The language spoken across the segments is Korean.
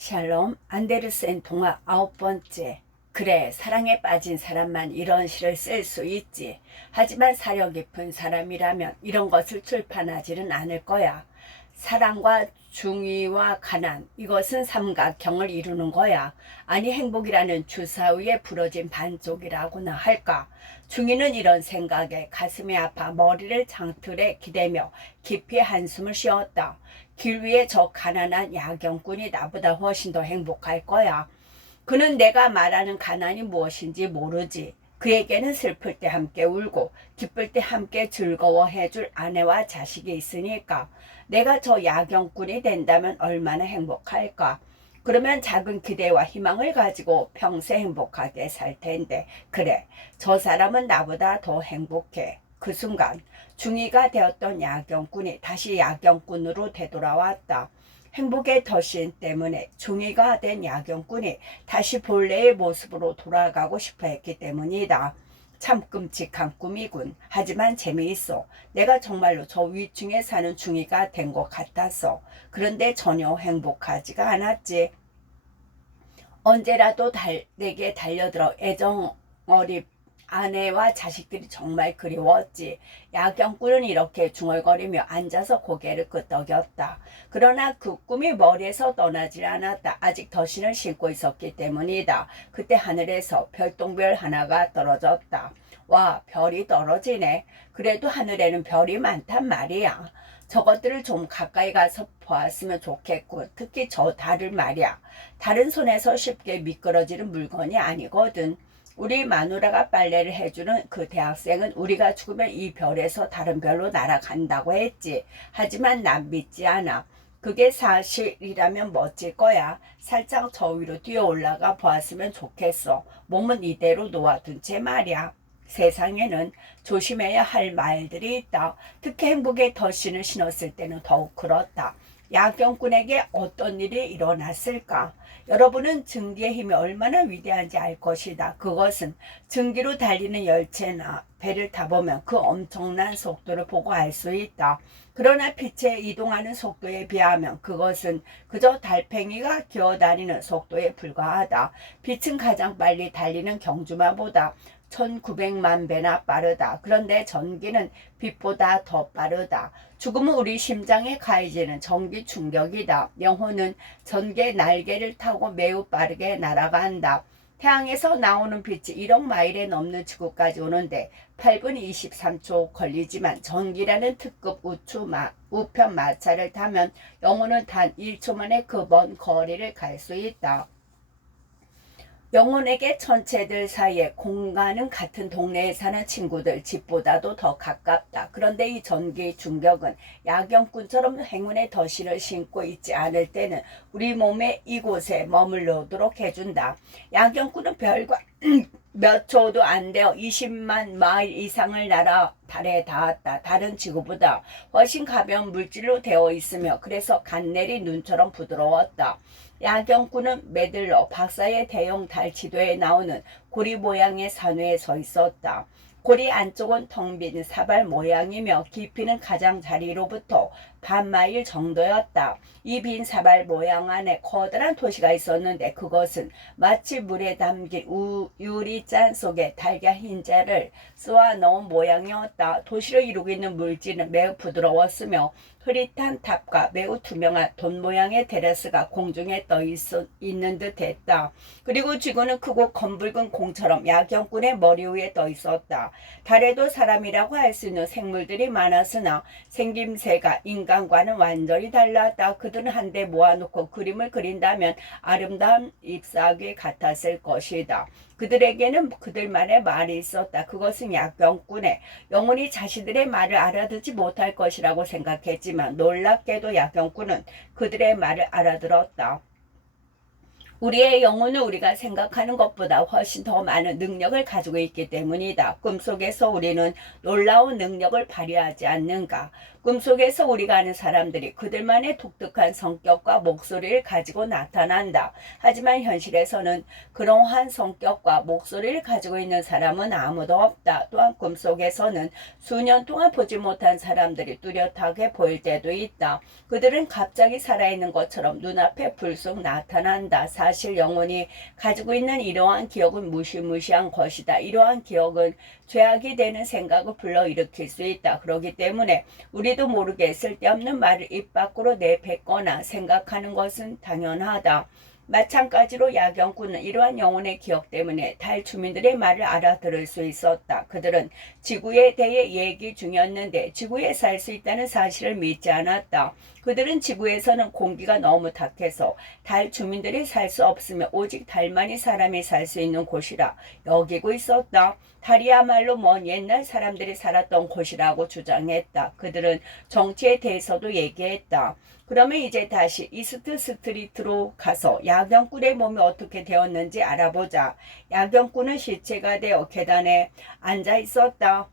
샬롬 안데르센 동화 9번째. 그래, 사랑에 빠진 사람만 이런 시를 쓸 수 있지. 하지만 사려 깊은 사람이라면 이런 것을 출판하지는 않을 거야. 사랑과 중의와 가난, 이것은 삼각형을 이루는 거야. 아니, 행복이라는 주사위에 부러진 반쪽이라고나 할까. 중의는 이런 생각에 가슴이 아파 머리를 장틀에 기대며 깊이 한숨을 쉬었다. 길 위에 저 가난한 야경꾼이 나보다 훨씬 더 행복할 거야. 그는 내가 말하는 가난이 무엇인지 모르지. 그에게는 슬플 때 함께 울고 기쁠 때 함께 즐거워해줄 아내와 자식이 있으니까. 내가 저 야경꾼이 된다면 얼마나 행복할까. 그러면 작은 기대와 희망을 가지고 평생 행복하게 살 텐데. 그래, 저 사람은 나보다 더 행복해. 그 순간 중이가 되었던 야경꾼이 다시 야경꾼으로 되돌아왔다. 행복의 덫인 때문에 중이가 된 야경꾼이 다시 본래의 모습으로 돌아가고 싶어 했기 때문이다. 참 끔찍한 꿈이군. 하지만 재미있어. 내가 정말로 저 위층에 사는 중이가 된 것 같았어. 그런데 전혀 행복하지가 않았지. 언제라도 내게 달려들어 애정 어린 아내와 자식들이 정말 그리웠지. 야경꾼은 이렇게 중얼거리며 앉아서 고개를 끄덕였다. 그러나 그 꿈이 머리에서 떠나질 않았다. 아직 덧신을 신고 있었기 때문이다. 그때 하늘에서 별똥별 하나가 떨어졌다. 와, 별이 떨어지네. 그래도 하늘에는 별이 많단 말이야. 저것들을 좀 가까이 가서 보았으면 좋겠고, 특히 저 달을 말이야. 다른 손에서 쉽게 미끄러지는 물건이 아니거든. 우리 마누라가 빨래를 해주는 그 대학생은 우리가 죽으면 이 별에서 다른 별로 날아간다고 했지. 하지만 난 믿지 않아. 그게 사실이라면 멋질 거야. 살짝 저 위로 뛰어 올라가 보았으면 좋겠어. 몸은 이대로 놓아둔 채 말이야. 세상에는 조심해야 할 말들이 있다. 특히 행복의 덧신을 신었을 때는 더욱 그렇다. 야경꾼에게 어떤 일이 일어났을까? 여러분은 증기의 힘이 얼마나 위대한지 알 것이다. 그것은 증기로 달리는 열차나 배를 타보면 그 엄청난 속도를 보고 알 수 있다. 그러나 빛의 이동하는 속도에 비하면 그것은 그저 달팽이가 기어다니는 속도에 불과하다. 빛은 가장 빨리 달리는 경주마보다 1900만 배나 빠르다. 그런데 전기는 빛보다 더 빠르다. 죽음은 우리 심장에 가해지는 전기 충격이다. 영혼은 전기의 날개를 타고 매우 빠르게 날아간다. 태양에서 나오는 빛이 1억 마일에 넘는 지구까지 오는데 8분 23초 걸리지만 전기라는 특급 우편 마차를 타면 영혼은 단 1초 만에 그 먼 거리를 갈 수 있다. 영혼에게 천체들 사이에 공간은 같은 동네에 사는 친구들 집보다도 더 가깝다. 그런데 이 전기 충격은 야경꾼처럼 행운의 덫을 신고 있지 않을 때는 우리 몸에 이곳에 머물러도록 해준다. 야경꾼은 별과 몇 초도 안 되어 20만 마일 이상을 날아 달에 닿았다. 달은 지구보다 훨씬 가벼운 물질로 되어 있으며 그래서 간내리 눈처럼 부드러웠다. 야경꾼은 메들러 박사의 대형 달 지도에 나오는 고리 모양의 산위에 서 있었다. 고리 안쪽은 텅 빈 사발 모양이며 깊이는 가장자리로부터 반마일 정도였다. 이 빈 사발 모양 안에 커다란 도시가 있었는데 그것은 마치 물에 담긴 유리잔 속에 달걀 흰자를 쏘아 넣은 모양이었다. 도시를 이루고 있는 물질은 매우 부드러웠으며 흐릿한 탑과 매우 투명한 돈 모양의 테라스가 공중에 떠 있는 듯 했다. 그리고 지구는 크고 검붉은 공처럼 야경꾼의 머리 위에 떠 있었다. 달에도 사람이라고 할 수 있는 생물들이 많았으나 생김새가 인간과는 완전히 달랐다. 그들은 한데 모아놓고 그림을 그린다면 아름다운 잎사귀 같았을 것이다. 그들에게는 그들만의 말이 있었다. 그것은 야경꾼의 영혼이 자신들의 말을 알아듣지 못할 것이라고 생각했지만 놀랍게도 야경꾼은 그들의 말을 알아들었다. 우리의 영혼은 우리가 생각하는 것보다 훨씬 더 많은 능력을 가지고 있기 때문이다. 꿈속에서 우리는 놀라운 능력을 발휘하지 않는가? 꿈속에서 우리가 아는 사람들이 그들만의 독특한 성격과 목소리를 가지고 나타난다. 하지만 현실에서는 그러한 성격과 목소리를 가지고 있는 사람은 아무도 없다. 또한 꿈속에서는 수년 동안 보지 못한 사람들이 뚜렷하게 보일 때도 있다. 그들은 갑자기 살아있는 것처럼 눈앞에 불쑥 나타난다. 사실 영혼이 가지고 있는 이러한 기억은 무시무시한 것이다. 이러한 기억은 죄악이 되는 생각을 불러일으킬 수 있다. 그렇기 때문에 우리도 모르게 쓸데없는 말을 입 밖으로 내뱉거나 생각하는 것은 당연하다. 마찬가지로 야경꾼은 이러한 영혼의 기억 때문에 달 주민들의 말을 알아들을 수 있었다. 그들은 지구에 대해 얘기 중이었는데 지구에 살 수 있다는 사실을 믿지 않았다. 그들은 지구에서는 공기가 너무 탁해서 달 주민들이 살 수 없으며 오직 달만이 사람이 살 수 있는 곳이라 여기고 있었다. 달이야말로 먼 옛날 사람들이 살았던 곳이라고 주장했다. 그들은 정치에 대해서도 얘기했다. 그러면 이제 다시 이스트 스트리트로 가서 야경꾼의 몸이 어떻게 되었는지 알아보자. 야경꾼은 시체가 되어 계단에 앉아 있었다.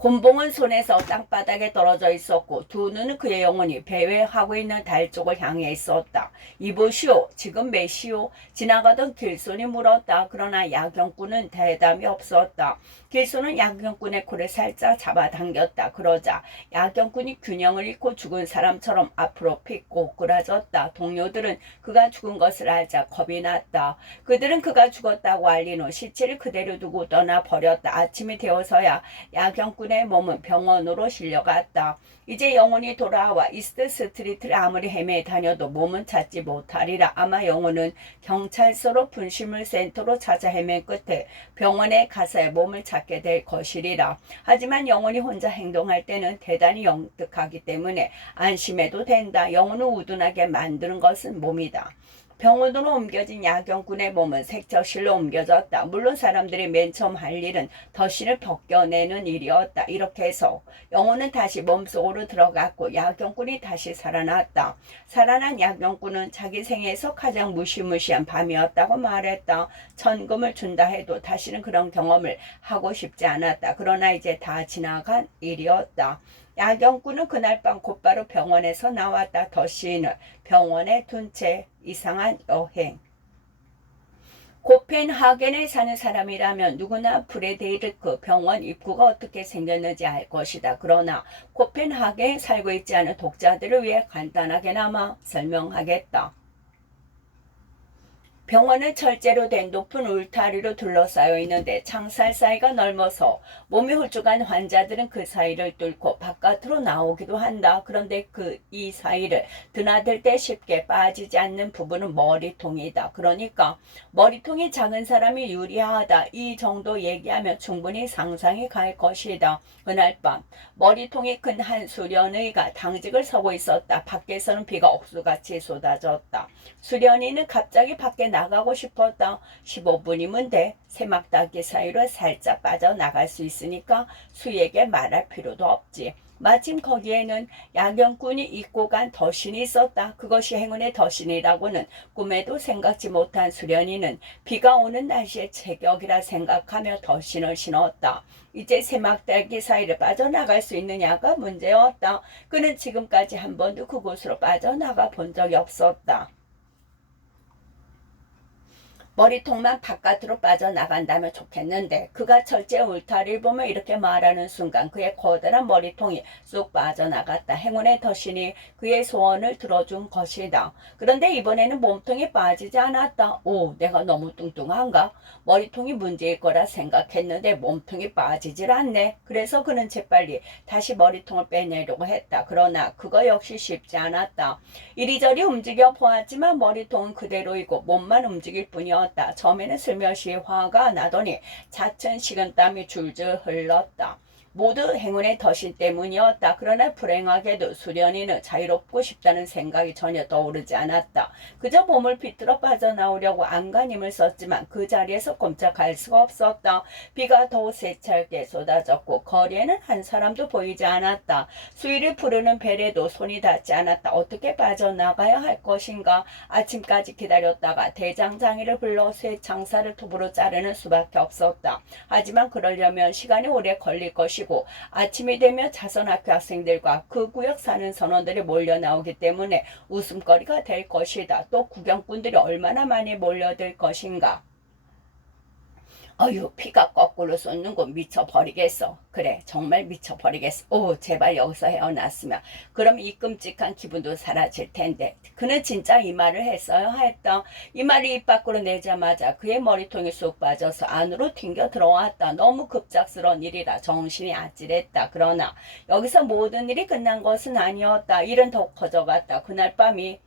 곤봉은 손에서 땅바닥에 떨어져 있었고 두 눈은 그의 영혼이 배회하고 있는 달 쪽을 향해 있었다. 이보시오. 지금 몇 시오? 지나가던 길손이 물었다. 그러나 야경꾼은 대답이 없었다. 길손은 야경꾼의 코를 살짝 잡아당겼다. 그러자 야경꾼이 균형을 잃고 죽은 사람처럼 앞으로 픽 꼬꾸라졌다. 동료들은 그가 죽은 것을 알자 겁이 났다. 그들은 그가 죽었다고 알린 후 시체를 그대로 두고 떠나버렸다. 아침이 되어서야 야경꾼 의 몸은 병원으로 실려갔다. 이제 영혼이 돌아와 이스트 스트리트를 아무리 헤매 다녀도 몸은 찾지 못하리라. 아마 영혼은 경찰서로 분실물 센터로 찾아 헤맨 끝에 병원에 가서야 몸을 찾게 될 것이리라. 하지만 영혼이 혼자 행동할 때는 대단히 영특하기 때문에 안심해도 된다. 영혼을 우둔하게 만드는 것은 몸이다. 병원으로 옮겨진 야경꾼의 몸은 색처실로 옮겨졌다. 물론 사람들이 맨 처음 할 일은 덧신을 벗겨내는 일이었다. 이렇게 해서 영혼은 다시 몸속으로 들어갔고 야경꾼이 다시 살아났다. 살아난 야경꾼은 자기 생에서 가장 무시무시한 밤이었다고 말했다. 천금을 준다 해도 다시는 그런 경험을 하고 싶지 않았다. 그러나 이제 다 지나간 일이었다. 야경꾼은 그날 밤 곧바로 병원에서 나왔다. 덧신을 병원에 둔 채 이상한 여행. 코펜하겐에 사는 사람이라면 누구나 프레데리크 병원 입구가 어떻게 생겼는지 알 것이다. 그러나 코펜하겐에 살고 있지 않은 독자들을 위해 간단하게나마 설명하겠다. 병원은 철제로 된 높은 울타리로 둘러싸여 있는데 창살 사이가 넓어서 몸이 홀쭉한 환자들은 그 사이를 뚫고 바깥으로 나오기도 한다. 그런데 이 사이를 드나들 때 쉽게 빠지지 않는 부분은 머리통이다. 그러니까 머리통이 작은 사람이 유리하다. 이 정도 얘기하면 충분히 상상이 갈 것이다. 그날 밤 머리통이 큰 한 수련의가 당직을 서고 있었다. 밖에서는 비가 억수같이 쏟아졌다. 수련의는 갑자기 밖에 나가고 싶었다. 15분이면 돼. 세막닫기 사이로 살짝 빠져나갈 수 있으니까 수에게 말할 필요도 없지. 마침 거기에는 야경꾼이 입고 간 덧신이 있었다. 그것이 행운의 덧신이라고는 꿈에도 생각지 못한 수련이는 비가 오는 날씨의 제격이라 생각하며 덧신을 신었다. 이제 세막달기 사이를 빠져나갈 수 있느냐가 문제였다. 그는 지금까지 한 번도 그곳으로 빠져나가 본 적이 없었다. 머리통만 바깥으로 빠져나간다면 좋겠는데 그가 철제 울타리를 보며 이렇게 말하는 순간 그의 커다란 머리통이 쏙 빠져나갔다. 행운의 덧신이 그의 소원을 들어준 것이다. 그런데 이번에는 몸통이 빠지지 않았다. 오, 내가 너무 뚱뚱한가? 머리통이 문제일 거라 생각했는데 몸통이 빠지질 않네. 그래서 그는 재빨리 다시 머리통을 빼내려고 했다. 그러나 그거 역시 쉽지 않았다. 이리저리 움직여 보았지만 머리통은 그대로이고 몸만 움직일 뿐이었다. 처음에는 슬며시 화가 나더니 차츰 식은땀이 줄줄 흘렀다. 모두 행운의 덫인 때문이었다. 그러나 불행하게도 수련이는 자유롭고 싶다는 생각이 전혀 떠오르지 않았다. 그저 몸을 비틀어 빠져나오려고 안간힘을 썼지만 그 자리에서 꼼짝할 수가 없었다. 비가 더욱 세차게 쏟아졌고 거리에는 한 사람도 보이지 않았다. 수위를 부르는 벨에도 손이 닿지 않았다. 어떻게 빠져나가야 할 것인가. 아침까지 기다렸다가 대장장이를 불러 쇠 장사를 톱으로 자르는 수밖에 없었다. 하지만 그러려면 시간이 오래 걸릴 것이고 아침이 되면 자선학교 학생들과 그 구역 사는 선원들이 몰려 나오기 때문에 웃음거리가 될 것이다. 또 구경꾼들이 얼마나 많이 몰려들 것인가. 어휴, 피가 거꾸로 쏟는 거 미쳐버리겠어. 그래, 정말 미쳐버리겠어. 오, 제발 여기서 헤어났으면. 그럼 이 끔찍한 기분도 사라질 텐데. 그는 진짜 이 말을 했어야 했다. 이 말을 입 밖으로 내자마자 그의 머리통이 쑥 빠져서 안으로 튕겨 들어왔다. 너무 급작스러운 일이라 정신이 아찔했다. 그러나 여기서 모든 일이 끝난 것은 아니었다. 일은 더욱 커져갔다. 그날 밤이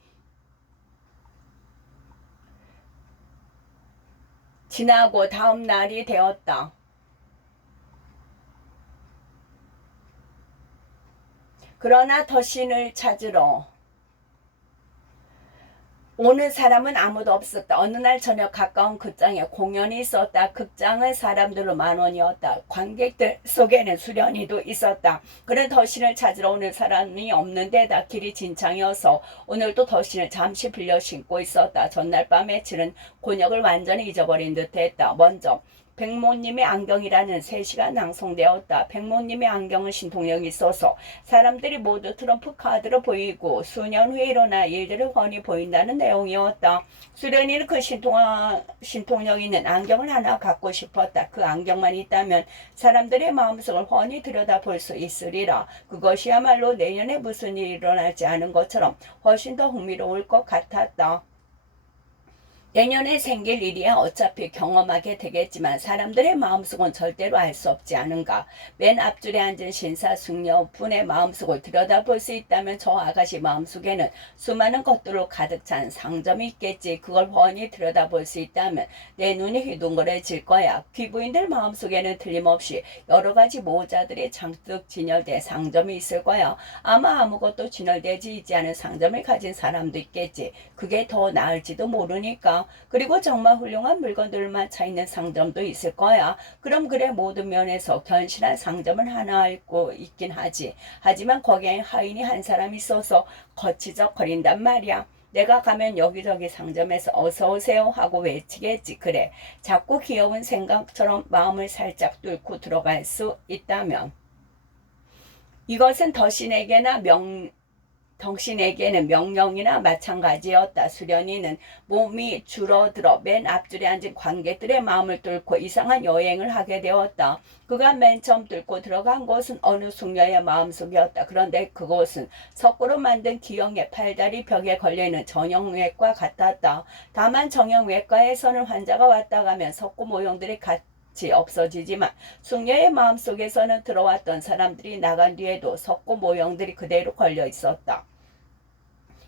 지나고 다음 날이 되었다. 그러나 더신을 찾으러 오는 사람은 아무도 없었다. 어느 날 저녁 가까운 극장에 공연이 있었다. 극장은 사람들로 만원이었다. 관객들 속에는 수련이도 있었다. 그는 더신을 찾으러 오는 사람이 없는 데다 길이 진창이어서 오늘도 더신을 잠시 빌려 신고 있었다. 전날 밤에 치른 곤욕을 완전히 잊어버린 듯했다. 먼저 백모님의 안경이라는 세시가 낭송되었다. 백모님의 안경은 신통력이 있어서 사람들이 모두 트럼프 카드로 보이고 수년 후에 일어날 일들을 훤히 보인다는 내용이었다. 수련이는 그 신통력 있는 안경을 하나 갖고 싶었다. 그 안경만 있다면 사람들의 마음속을 훤히 들여다볼 수 있으리라. 그것이야말로 내년에 무슨 일이 일어나지 않은 것처럼 훨씬 더 흥미로울 것 같았다. 내년에 생길 일이야 어차피 경험하게 되겠지만 사람들의 마음속은 절대로 알 수 없지 않은가. 맨 앞줄에 앉은 신사숙녀분의 마음속을 들여다볼 수 있다면 저 아가씨 마음속에는 수많은 것들로 가득 찬 상점이 있겠지. 그걸 훤히 들여다볼 수 있다면 내 눈이 휘둥그레질 거야. 귀부인들 마음속에는 틀림없이 여러 가지 모자들이 잔뜩 진열된 상점이 있을 거야. 아마 아무것도 진열되지 있지 않은 상점을 가진 사람도 있겠지. 그게 더 나을지도 모르니까. 그리고 정말 훌륭한 물건들만 차있는 상점도 있을 거야. 그럼 그래 모든 면에서 견실한 상점을 하나 알고 있긴 하지. 하지만 거기엔 하인이 한 사람 있어서 거치적거린단 말이야. 내가 가면 여기저기 상점에서 어서오세요 하고 외치겠지. 그래, 자꾸 귀여운 생각처럼 마음을 살짝 뚫고 들어갈 수 있다면. 이것은 당신에게는 명령이나 마찬가지였다. 수련이는 몸이 줄어들어 맨 앞줄에 앉은 관객들의 마음을 뚫고 이상한 여행을 하게 되었다. 그가 맨 처음 뚫고 들어간 곳은 어느 숙녀의 마음속이었다. 그런데 그곳은 석고로 만든 기형의 팔다리 벽에 걸려있는 정형외과 같았다. 다만 정형외과에서는 환자가 왔다 가면 석고 모형들이 없어지지만 숙녀의 마음속에서는 들어왔던 사람들이 나간 뒤에도 석고 모형들이 그대로 걸려 있었다.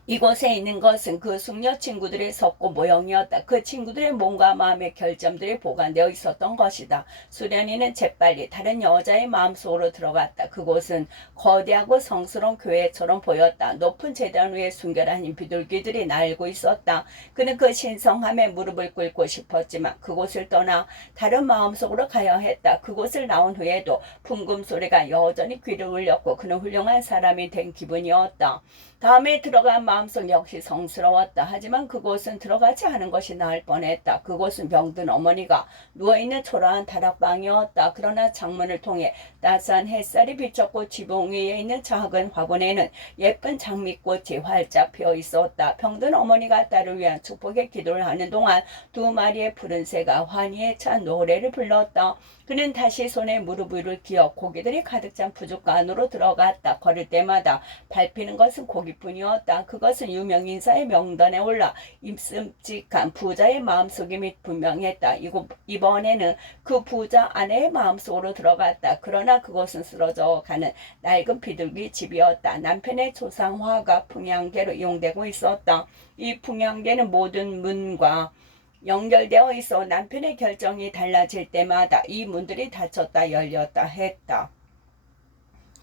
이곳에 있는 것은 그 숙녀 친구들의 석고 모형이었다. 그 친구들의 몸과 마음의 결점들이 보관되어 있었던 것이다. 수련이는 재빨리 다른 여자의 마음속으로 들어갔다. 그곳은 거대하고 성스러운 교회처럼 보였다. 높은 제단 위에 순결한 비둘기들이 날고 있었다. 그는 그 신성함에 무릎을 꿇고 싶었지만 그곳을 떠나 다른 마음속으로 가야 했다. 그곳을 나온 후에도 풍금 소리가 여전히 귀를 울렸고 그는 훌륭한 사람이 된 기분이었다. 다음에 들어간 마음속 역시 성스러웠다. 하지만 그곳은 들어가지 않은 것이 나을 뻔했다. 그곳은 병든 어머니가 누워있는 초라한 다락방이었다. 그러나 창문을 통해 따스한 햇살이 비쳤고 지붕 위에 있는 작은 화분에는 예쁜 장미꽃이 활짝 피어 있었다. 병든 어머니가 딸을 위한 축복의 기도를 하는 동안 두 마리의 푸른 새가 환희에 찬 노래를 불렀다. 그는 다시 손에 무릎 위를 기어 고기들이 가득 찬 푸주가 안으로 들어갔다. 걸을 때마다 밟히는 것은 고기뿐이었다. 그것은 유명인사의 명단에 올라 임슴직한 부자의 마음속임이 분명했다. 이번에는 그 부자 아내의 마음속으로 들어갔다. 그러나 그것은 쓰러져 가는 낡은 비둘기 집이었다. 남편의 조상화가 풍향계로 이용되고 있었다. 이 풍향계는 모든 문과 연결되어 있어 남편의 결정이 달라질 때마다 이 문들이 닫혔다 열렸다 했다.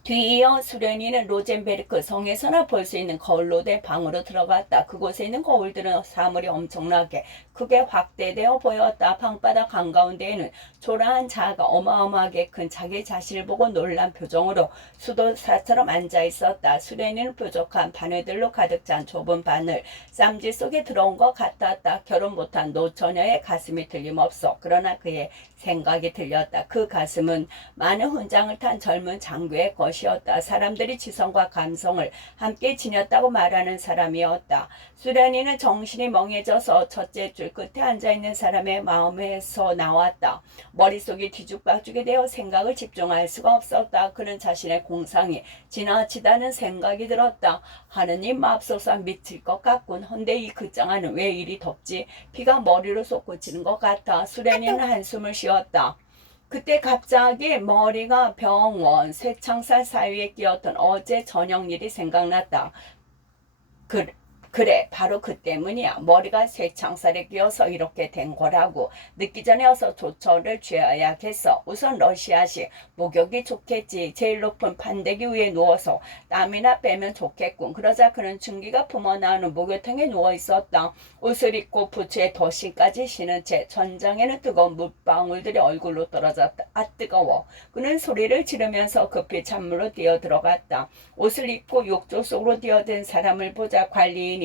뒤이어 수련이는 로젠베르크 성에서나 볼 수 있는 거울로된 방으로 들어갔다. 그곳에 있는 거울들은 사물이 엄청나게 크게 확대되어 보였다. 방바닥 한가운데에는 초라한 자아가 어마어마하게 큰 자기 자신을 보고 놀란 표정으로 수도사처럼 앉아 있었다. 수련이는 뾰족한 바늘들로 가득 찬 좁은 바늘 쌈지 속에 들어온 것 같았다. 결혼 못한 노처녀의 가슴이 틀림없어. 그러나 그의 생각이 들렸다. 그 가슴은 많은 훈장을 탄 젊은 장교의 것이었다. 사람들이 지성과 감성을 함께 지녔다고 말하는 사람이었다. 수련이는 정신이 멍해져서 첫째 줄 끝에 앉아있는 사람의 마음에서 나왔다. 머릿속이 뒤죽박죽이 되어 생각을 집중할 수가 없었다. 그는 자신의 공상이 지나치다는 생각이 들었다. 하느님 맙소사 미칠 것 같군. 헌데 이 극장안은 왜 이리 덥지? 비가 머리로 솟구치는 것 같아. 수련이는 한숨을 쉬었다. 그때 갑자기 머리가 병원 쇠창살 사이에 끼었던 어제 저녁 일이 생각났다. 그래 바로 그 때문이야. 머리가 쇠창살에 끼어서 이렇게 된 거라고. 늦기 전에 어서 조처를 취해야겠어. 우선 러시아식 목욕이 좋겠지. 제일 높은 판대기 위에 누워서 땀이나 빼면 좋겠군. 그러자 그는 준기가 품어나오는 목욕탕에 누워 있었다. 옷을 입고 부츠에 덧신까지 신은 채 천장에는 뜨거운 물방울들이 얼굴로 떨어졌다. 아 뜨거워. 그는 소리를 지르면서 급히 찬물로 뛰어들어갔다. 옷을 입고 욕조 속으로 뛰어든 사람을 보자 관리인이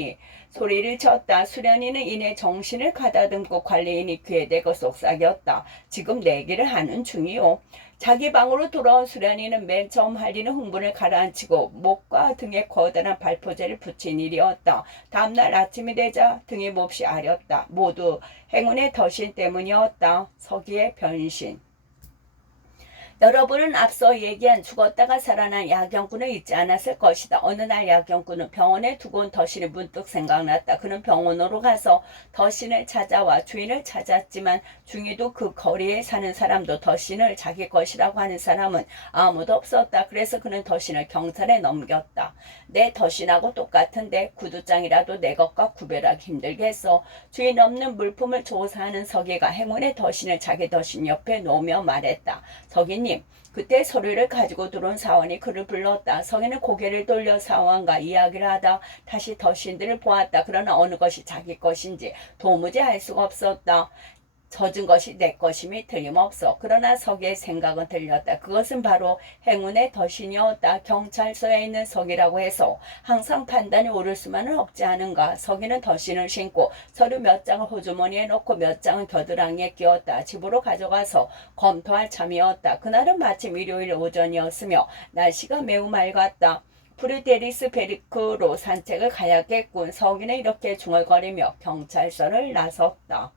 소리를 쳤다. 수련이는 이내 정신을 가다듬고 관리인이 귀에 대고 속삭였다. 지금 내기를 하는 중이요. 자기 방으로 돌아온 수련이는 맨 처음 할 일은 흥분을 가라앉히고 목과 등에 거대한 발포제를 붙인 일이었다. 다음날 아침이 되자 등이 몹시 아렸다. 모두 행운의 덫인 때문이었다. 서기의 변신. 여러분은 앞서 얘기한 죽었다가 살아난 야경꾼을 잊지 않았을 것이다. 어느 날 야경꾼은 병원에 두고 온 덫신이 문득 생각났다. 그는 병원으로 가서 덫신을 찾아와 주인을 찾았지만 중이도 그 거리에 사는 사람도 덫신을 자기 것이라고 하는 사람은 아무도 없었다. 그래서 그는 덫신을 경찰에 넘겼다. 내 덫신하고 똑같은데 구두장이라도 내 것과 구별하기 힘들겠어. 주인 없는 물품을 조사하는 서기가 행운의 덫신을 자기 덫신 옆에 놓으며 말했다. 서기님, 그때 서류를 가지고 들어온 사원이 그를 불렀다. 서기는 고개를 돌려 사원과 이야기를 하다 다시 덫신들을 보았다. 그러나 어느 것이 자기 것인지 도무지 알 수가 없었다. 젖은 것이 내 것임이 틀림없어. 그러나 서기의 생각은 들렸다. 그것은 바로 행운의 덫신이었다. 경찰서에 있는 서기라고 해서 항상 판단이 옳을 수만은 없지 않은가. 서기는 덫신을 신고 서류 몇 장을 호주머니에 넣고 몇 장은 겨드랑이에 끼웠다. 집으로 가져가서 검토할 참이었다. 그날은 마침 일요일 오전이었으며 날씨가 매우 맑았다. 프리데리스베르크로 산책을 가야겠군. 서기는 이렇게 중얼거리며 경찰서를 나섰다.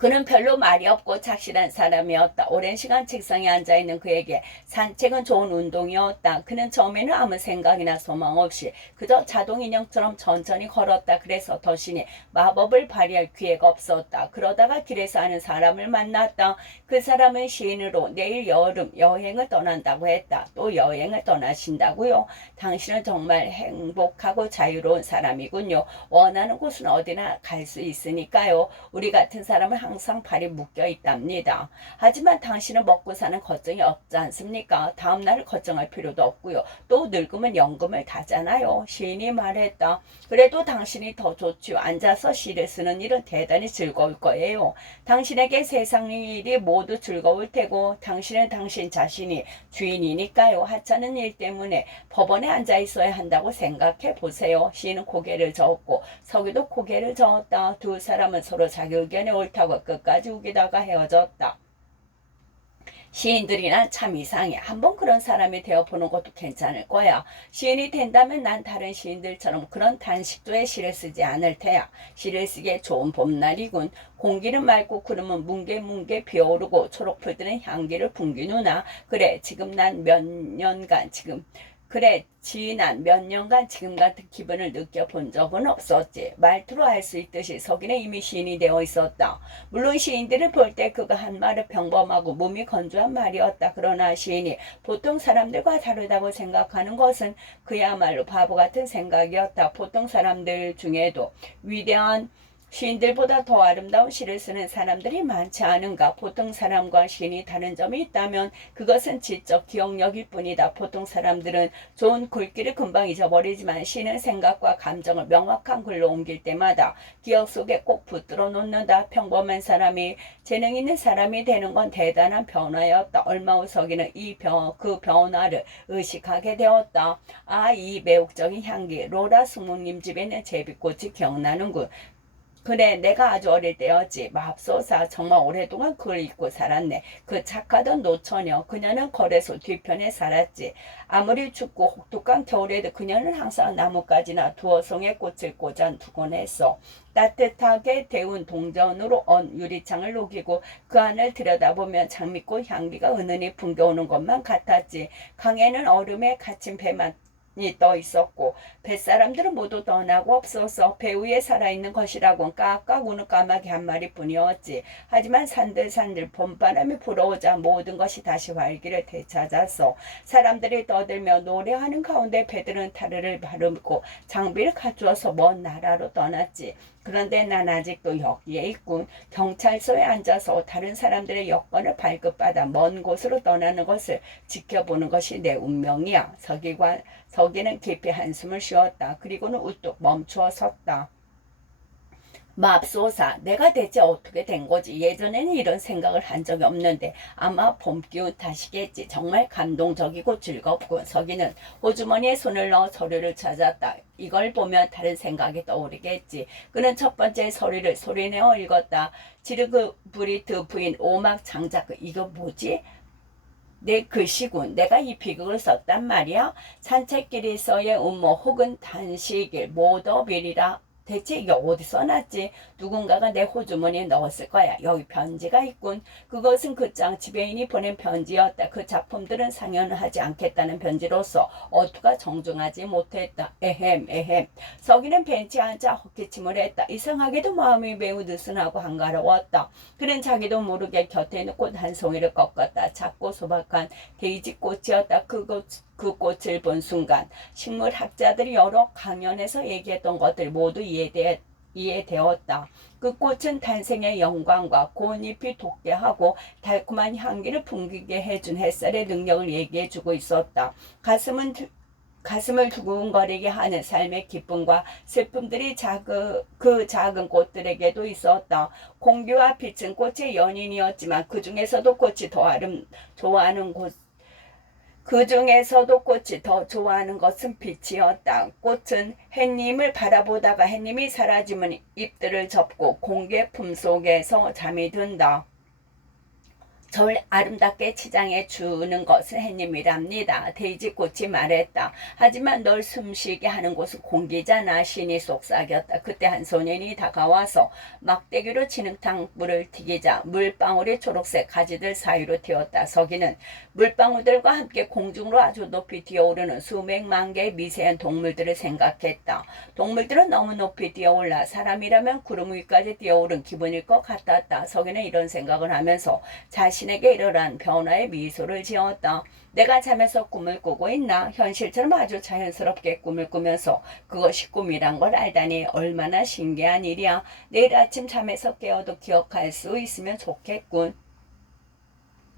그는 별로 말이 없고 착실한 사람이었다. 오랜 시간 책상에 앉아있는 그에게 산책은 좋은 운동이었다. 그는 처음에는 아무 생각이나 소망 없이 그저 자동인형처럼 천천히 걸었다. 그래서 덫신이 마법을 발휘할 기회가 없었다. 그러다가 길에서 아는 사람을 만났다. 그 사람은 시인으로 내일 여름 여행을 떠난다고 했다. 또 여행을 떠나신다고요? 당신은 정말 행복하고 자유로운 사람이군요. 원하는 곳은 어디나 갈 수 있으니까요. 우리 같은 사람은 항상 발이 묶여 있답니다. 하지만 당신은 먹고 사는 걱정이 없지 않습니까? 다음 날을 걱정할 필요도 없고요. 또 늙으면 연금을 타잖아요. 시인이 말했다. 그래도 당신이 더 좋지요. 앉아서 시를 쓰는 일은 대단히 즐거울 거예요. 당신에게 세상 일이 모두 즐거울 테고 당신은 당신 자신이 주인이니까요. 하찮은 일 때문에 법원에 앉아 있어야 한다고 생각해 보세요. 시인은 고개를 저었고 서기도 고개를 저었다. 두 사람은 서로 자기 의견에 옳다고 끝까지 우기다가 헤어졌다. 시인들이나 참 이상해. 한번 그런 사람이 되어보는 것도 괜찮을 거야. 시인이 된다면 난 다른 시인들처럼 그런 단식조의 시를 쓰지 않을 테야. 시를 쓰기에 좋은 봄날이군. 공기는 맑고 구름은 뭉게뭉게 피어오르고 초록풀들은 향기를 풍기누나. 그래 지금 난 몇 년간 지난 몇 년간 지금 같은 기분을 느껴본 적은 없었지. 말투로 알 수 있듯이 서기는 이미 시인이 되어 있었다. 물론 시인들을 볼 때 그가 한 말은 평범하고 몸이 건조한 말이었다. 그러나 시인이 보통 사람들과 다르다고 생각하는 것은 그야말로 바보 같은 생각이었다. 보통 사람들 중에도 위대한 시인들보다 더 아름다운 시를 쓰는 사람들이 많지 않은가? 보통 사람과 시인이 다른 점이 있다면 그것은 지적 기억력일 뿐이다. 보통 사람들은 좋은 글귀를 금방 잊어버리지만 시는 생각과 감정을 명확한 글로 옮길 때마다 기억 속에 꼭 붙들어 놓는다. 평범한 사람이 재능 있는 사람이 되는 건 대단한 변화였다. 얼마 후 서기는 그 변화를 의식하게 되었다. 아, 이 매혹적인 향기. 로라 숙모님 집에 있는 제비꽃이 기억나는군. 그래, 내가 아주 어릴 때였지. 맙소사, 정말 오랫동안 그걸 잊고 살았네. 그 착하던 노처녀, 그녀는 거래소 뒤편에 살았지. 아무리 춥고 혹독한 겨울에도 그녀는 항상 나뭇가지나 두어 송의 꽃을 꽂아 두곤 했어. 따뜻하게 데운 동전으로 언 유리창을 녹이고 그 안을 들여다보면 장미꽃 향기가 은은히 풍겨오는 것만 같았지. 강에는 얼음에 갇힌 배만 떠 있었고 뱃사람들은 모두 떠나고 없어서 배 위에 살아있는 것이라곤 깍깍 우는 까마귀 한 마리뿐이었지. 하지만 산들산들 봄바람이 불어오자 모든 것이 다시 활기를 되찾았어. 사람들이 떠들며 노래하는 가운데 배들은 타르를 바르고 장비를 갖추어서 먼 나라로 떠났지. 그런데 난 아직도 여기에 있군. 경찰서에 앉아서 다른 사람들의 여권을 발급받아 먼 곳으로 떠나는 것을 지켜보는 것이 내 운명이야. 서기는 깊이 한숨을 쉬었다. 그리고는 우뚝 멈추어 섰다. 맙소사, 내가 대체 어떻게 된 거지? 예전에는 이런 생각을 한 적이 없는데 아마 봄 기운 탓이겠지. 정말 감동적이고 즐겁고. 서기는 호주머니에 손을 넣어 서류를 찾았다. 이걸 보면 다른 생각이 떠오르겠지. 그는 첫 번째 서류를 소리내어 읽었다. 지르그 브리트 부인 오막 장자크. 이거 뭐지? 내 글씨군. 내가 이 비극을 썼단 말이야. 산책길에서의 음모 혹은 단식일 모더빌이라. 대체 이게 어디 써놨지? 누군가가 내 호주머니에 넣었을 거야. 여기 편지가 있군. 그것은 그 장 지배인이 보낸 편지였다. 그 작품들은 상연을 하지 않겠다는 편지로서 어투가 정중하지 못했다. 에헴. 서기는 벤치에 앉아 헛기침을 했다. 이상하게도 마음이 매우 느슨하고 한가로웠다. 그는 자기도 모르게 곁에 있는 꽃 한 송이를 꺾었다. 작고 소박한 데이지 꽃이었다. 그 꽃을 본 순간 식물학자들이 여러 강연에서 얘기했던 것들 모두 이해되었다. 그 꽃은 탄생의 영광과 고운 잎이 돋게 하고 달콤한 향기를 풍기게 해준 햇살의 능력을 얘기해주고 있었다. 가슴을 두근거리게 하는 삶의 기쁨과 슬픔들이 그 작은 꽃들에게도 있었다. 공기와 빛은 꽃의 연인이었지만 그 중에서도 꽃이 더 좋아하는 것은 빛이었다. 꽃은 햇님을 바라보다가 햇님이 사라지면 잎들을 접고 공기의 품속에서 잠이 든다. 절 아름답게 치장해 주는 것은 햇님이랍니다. 데이지꽃이 말했다. 하지만 널 숨쉬게 하는 곳은 공기잖아. 신이 속삭였다. 그때 한 소년이 다가와서 막대기로 진흙탕 물을 튀기자 물방울이 초록색 가지들 사이로 튀었다. 서기는 물방울들과 함께 공중으로 아주 높이 뛰어오르는 수백만 개의 미세한 동물들을 생각했다. 동물들은 너무 높이 뛰어올라 사람이라면 구름 위까지 뛰어오른 기분일 것 같았다. 서기는 이런 생각을 하면서 자신에게 이러한 변화의 미소를 지었다. 내가 잠에서 꿈을 꾸고 있나? 현실처럼 아주 자연스럽게 꿈을 꾸면서 그것이 꿈이란 걸 알다니 얼마나 신기한 일이야. 내일 아침 잠에서 깨어도 기억할 수 있으면 좋겠군.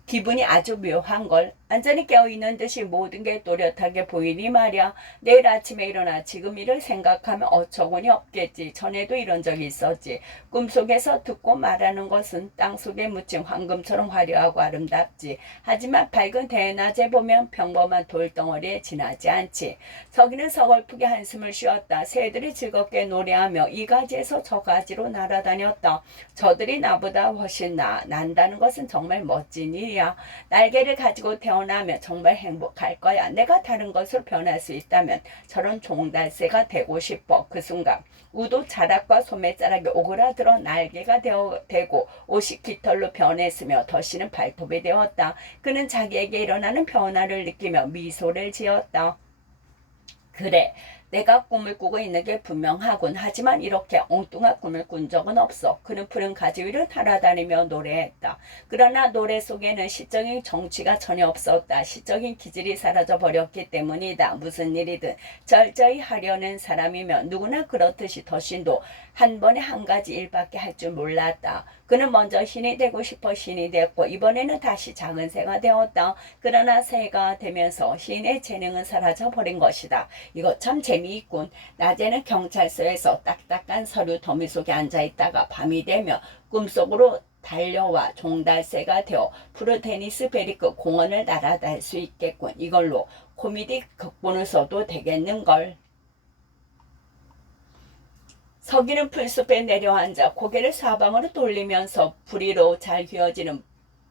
기분이 아주 묘한 걸. 완전히 깨어있는 듯이 모든 게 또렷하게 보이니 말이야. 내일 아침에 일어나 지금 일을 생각하면 어처구니 없겠지. 전에도 이런 적이 있었지. 꿈속에서 듣고 말하는 것은 땅속에 묻힌 황금처럼 화려하고 아름답지. 하지만 밝은 대낮에 보면 평범한 돌덩어리에 지나지 않지. 서기는 서글프게 한숨을 쉬었다. 새들이 즐겁게 노래하며 이 가지에서 저 가지로 날아다녔다. 저들이 나보다 훨씬 난다는 것은 정말 멋진 일이야. 날개를 가지고 태어나면 정말 행복할 거야. 내가 다른 것으로 변할 수 있다면 저런 종달새가 되고 싶어. 그 순간 우도 자락과 소매자락이 오그라들어 날개가 되고 옷이 깃털로 변했으며 덧시는 발톱이 되었다. 그는 자기에게 일어나는 변화를 느끼며 미소를 지었다. 그래, 내가 꿈을 꾸고 있는 게 분명하군. 하지만 이렇게 엉뚱한 꿈을 꾼 적은 없어. 그는 푸른 가지 위를 날아다니며 노래했다. 그러나 노래 속에는 시적인 정취가 전혀 없었다. 시적인 기질이 사라져 버렸기 때문이다. 무슨 일이든 철저히 하려는 사람이면 누구나 그렇듯이 더신도 한 번에 한 가지 일밖에 할 줄 몰랐다. 그는 먼저 신이 되고 싶어 신이 됐고 이번에는 다시 작은 새가 되었다. 그러나 새가 되면서 시인의 재능은 사라져 버린 것이다. 이거 참 재미있군. 낮에는 경찰서에서 딱딱한 서류 더미 속에 앉아있다가 밤이 되면 꿈속으로 달려와 종달새가 되어 프르테니스 베리크 공원을 날아다닐 수 있겠군. 이걸로 코미디 극본을 써도 되겠는걸. 서기는 풀숲에 내려앉아 고개를 사방으로 돌리면서 부리로 잘 휘어지는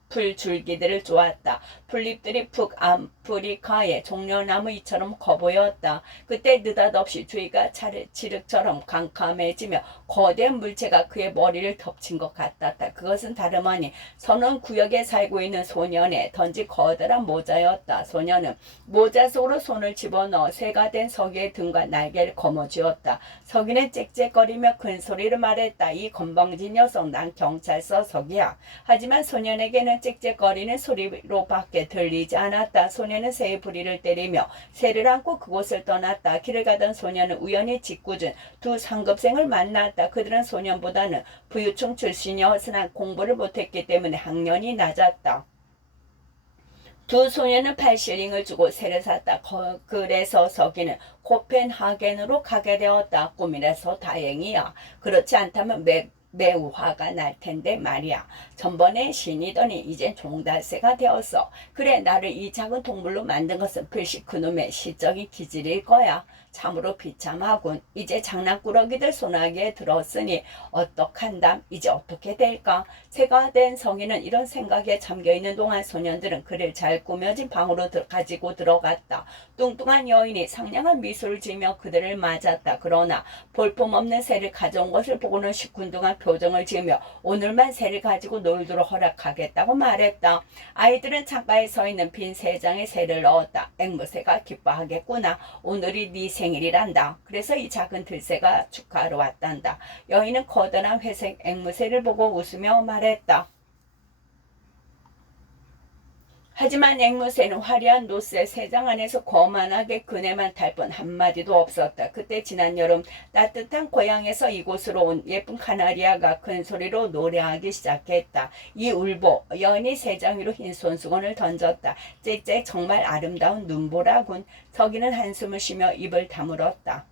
풀줄기들을 쪼았다. 풀잎들이 북아프리카의 종려나무 잎처럼 커 보였다. 그때 느닷없이 주위가 칠흑처럼 캄캄해지며 거대한 물체가 그의 머리를 덮친 것 같았다. 그것은 다름 아닌 선원구역에 살고 있는 소년의 던진 커다란 모자였다. 소년은 모자 속으로 손을 집어넣어 새가 된 서기의 등과 날개를 거머쥐었다. 서기는 짹짹거리며 큰 소리로 말했다. 이 건방진 녀석, 난 경찰서 서기야. 하지만 소년에게는 짹짹거리는 소리로밖에 들리지 않았다. 소년은 새의 부리를 때리며 새를 안고 그곳을 떠났다. 길을 가던 소년은 우연히 짓궂은 두 상급생을 만났다. 그들은 소년보다는 부유층 출신이었으나 공부를 못했기 때문에 학년이 낮았다. 두 소년은 8실링을 주고 새를 샀다. 그래서 서기는 코펜하겐으로 가게 되었다. 꿈이라서 다행이야. 그렇지 않다면 매우 화가 날 텐데 말이야. 전번에 신이더니 이젠 종달새가 되었어. 그래, 나를 이 작은 동물로 만든 것은 필시 그놈의 시적인 기질일 거야. 참으로 비참하군. 이제 장난꾸러기들 소나기에 들었으니 어떡한담? 이제 어떻게 될까? 새가 된 성인은 이런 생각에 잠겨있는 동안 소년들은 그를 잘 꾸며진 방으로 가지고 들어갔다. 뚱뚱한 여인이 상냥한 미소를 지으며 그들을 맞았다. 그러나 볼품없는 새를 가져온 것을 보고는 시큰둥한 표정을 지으며 오늘만 새를 가지고 놀도록 허락하겠다고 말했다. 아이들은 창가에 서 있는 빈 세 장의 새를 넣었다. 앵무새가 기뻐하겠구나. 오늘이 네 생일이란다. 그래서 이 작은 들새가 축하하러 왔단다. 여인은 커다란 회색 앵무새를 보고 웃으며 말했다. 하지만 앵무새는 화려한 노스의 새장 안에서 거만하게 그네만 탈 뿐 한마디도 없었다. 그때 지난 여름 따뜻한 고향에서 이곳으로 온 예쁜 카나리아가 큰 소리로 노래하기 시작했다. 이 울보, 여인이 새장 위로 흰 손수건을 던졌다. 짹짹, 정말 아름다운 눈보라군. 서기는 한숨을 쉬며 입을 다물었다.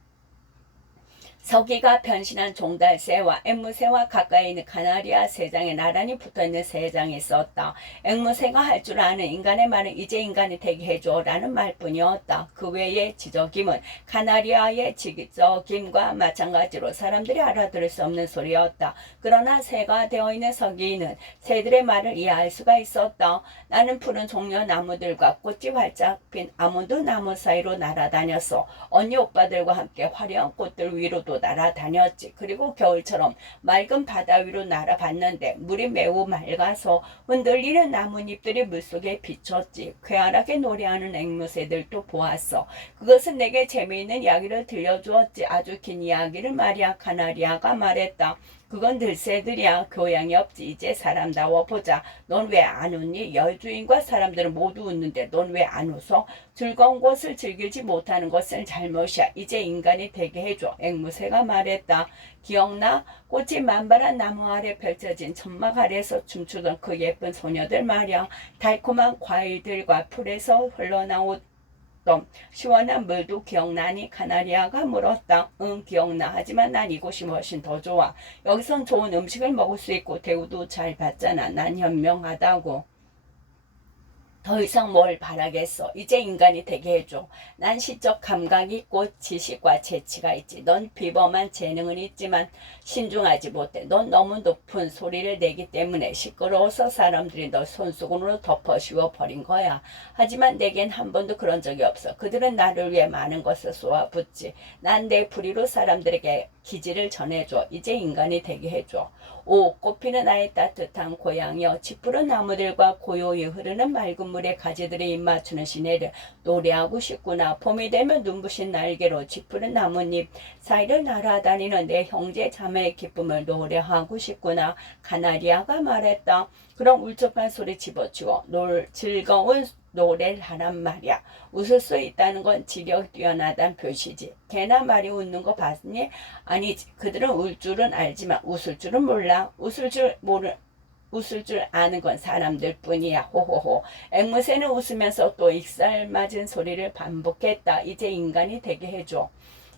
서기가 변신한 종달새와 앵무새와 가까이 있는 카나리아 새장에 나란히 붙어있는 새장이 있었다. 앵무새가 할 줄 아는 인간의 말은 이제 인간이 되게 해줘 라는 말뿐이었다. 그 외의 지적임은 카나리아의 지적임과 마찬가지로 사람들이 알아들을 수 없는 소리였다. 그러나 새가 되어있는 서기는 새들의 말을 이해할 수가 있었다. 나는 푸른 종려 나무들과 꽃이 활짝 핀 아몬드 나무 사이로 날아다녔어. 언니 오빠들과 함께 화려한 꽃들 위로도 날아다녔지. 그리고 겨울처럼 맑은 바다 위로 날아봤는데 물이 매우 맑아서 흔들리는 나뭇잎들이 물속에 비쳤지. 쾌활하게 노래하는 앵무새들도 보았어. 그것은 내게 재미있는 이야기를 들려주었지. 아주 긴 이야기를 말이야. 카나리아가 말했다. 그건 들새들이야. 교양이 없지. 이제 사람다워 보자. 넌 왜 안 웃니? 여주인과 사람들은 모두 웃는데 넌 왜 안 웃어? 즐거운 것을 즐기지 못하는 것은 잘못이야. 이제 인간이 되게 해줘. 앵무새가 말했다. 기억나? 꽃이 만발한 나무 아래 펼쳐진 천막 아래에서 춤추던 그 예쁜 소녀들 말이야. 달콤한 과일들과 풀에서 흘러나온 시원한 물도 기억나니? 카나리아가 물었다. 응, 기억나. 하지만 난 이곳이 훨씬 더 좋아. 여기선 좋은 음식을 먹을 수 있고 대우도 잘 받잖아. 난 현명하다고. 더 이상 뭘 바라겠어. 이제 인간이 되게 해줘. 난 시적 감각이 있고 지식과 재치가 있지. 넌 비범한 재능은 있지만 신중하지 못해. 넌 너무 높은 소리를 내기 때문에 시끄러워서 사람들이 널 손수건으로 덮어 씌워버린 거야. 하지만 내겐 한 번도 그런 적이 없어. 그들은 나를 위해 많은 것을 쏘아붙지. 난 내 부리로 사람들에게 기지를 전해줘. 이제 인간이 되게 해줘. 오, 꽃피는 아이 따뜻한 고향이여. 짙푸른 나무들과 고요히 흐르는 맑은 물의 가지들이 입맞추는 시내를 노래하고 싶구나. 봄이 되면 눈부신 날개로 쥐푸른 나뭇잎 사이를 날아다니는 내 형제 자매의 기쁨을 노래하고 싶구나. 카나리아가 말했다. 그럼 울적한 소리 집어치워 즐거운 노래를 하란 말이야. 웃을 수 있다는 건 지력 뛰어나다는 표시지. 개나 말이 웃는 거 봤니? 아니지. 그들은 울 줄은 알지만 웃을 줄은 몰라. 웃을 줄 아는 건 사람들 뿐이야. 호호호. 앵무새는 웃으면서 또 익살맞은 소리를 반복했다. 이제 인간이 되게 해줘.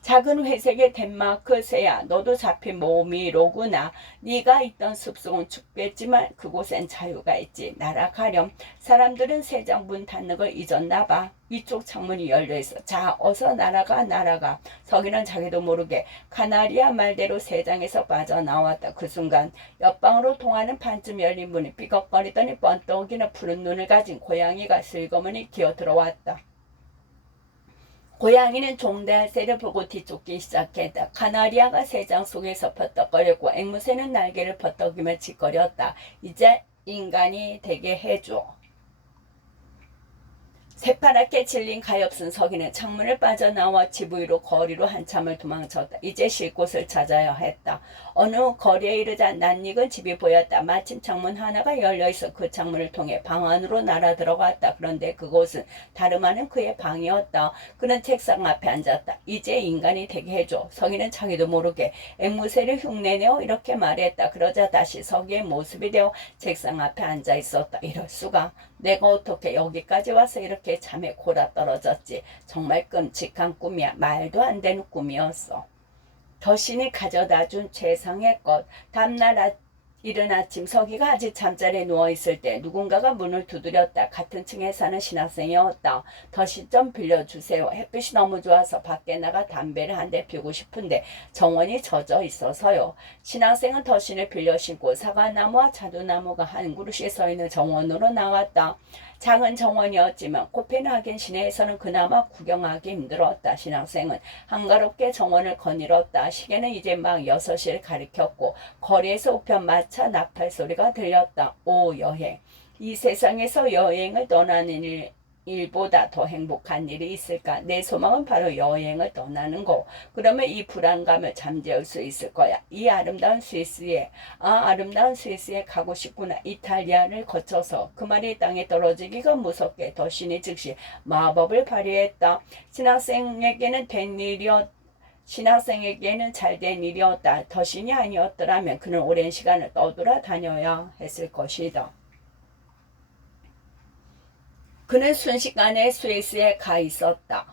작은 회색의 덴마크 새야, 너도 잡힌 몸이로구나. 네가 있던 숲속은 춥겠지만 그곳엔 자유가 있지. 날아가렴. 사람들은 새장 문 닫는 걸 잊었나 봐. 위쪽 창문이 열려있어. 자, 어서 날아가. 서기는 자기도 모르게 카나리아 말대로 새장에서 빠져나왔다. 그 순간 옆방으로 통하는 반쯤 열린 문이 삐걱거리더니 번뜩이는 푸른 눈을 가진 고양이가 슬그머니 기어들어왔다. 고양이는 종대한 새를 보고 뒤쫓기 시작했다. 카나리아가 새장 속에서 퍼떡거렸고 앵무새는 날개를 퍼떡이며 짓거렸다. 이제 인간이 되게 해줘. 새파랗게 질린 가엾은 서기는 창문을 빠져나와 집 위로 거리로 한참을 도망쳤다. 이제 쉴 곳을 찾아야 했다. 어느 거리에 이르자 낯익은 집이 보였다. 마침 창문 하나가 열려있어 그 창문을 통해 방 안으로 날아 들어갔다. 그런데 그곳은 다름 아닌 그의 방이었다. 그는 책상 앞에 앉았다. 이제 인간이 되게 해줘. 서기는 자기도 모르게 앵무새를 흉내내어 이렇게 말했다. 그러자 다시 서기의 모습이 되어 책상 앞에 앉아 있었다. 이럴 수가. 내가 어떻게 여기까지 와서 이렇게 잠에 골아 떨어졌지. 정말 끔찍한 꿈이야. 말도 안 되는 꿈이었어. 더신이 가져다준 최상의 것. 다음날 이른 아침 서기가 아직 잠자리에 누워있을 때 누군가가 문을 두드렸다. 같은 층에 사는 신학생이었다. 더신 좀 빌려주세요. 햇빛이 너무 좋아서 밖에 나가 담배를 한 대 피우고 싶은데 정원이 젖어 있어서요. 신학생은 더신을 빌려 신고 사과나무와 자두나무가 한 그루씩 서있는 정원으로 나갔다. 작은 정원이었지만 코펜하겐 시내에서는 그나마 구경하기 힘들었다. 신학생은 한가롭게 정원을 거닐었다. 시계는 이제 막 6시를 가리켰고 거리에서 우편 마차 나팔 소리가 들렸다. 오, 여행. 이 세상에서 여행을 떠나는 일보다 더 행복한 일이 있을까? 내 소망은 바로 여행을 떠나는 거. 그러면 이 불안감을 잠재울 수 있을 거야. 이 아름다운 스위스에 가고 싶구나. 이탈리아를 거쳐서 그 말이 땅에 떨어지기가 무섭게 더신이 즉시 마법을 발휘했다. 신학생에게는 잘 된 일이었다. 더신이 아니었더라면 그는 오랜 시간을 떠돌아다녀야 했을 것이다. 그는 순식간에 스위스에 가 있었다.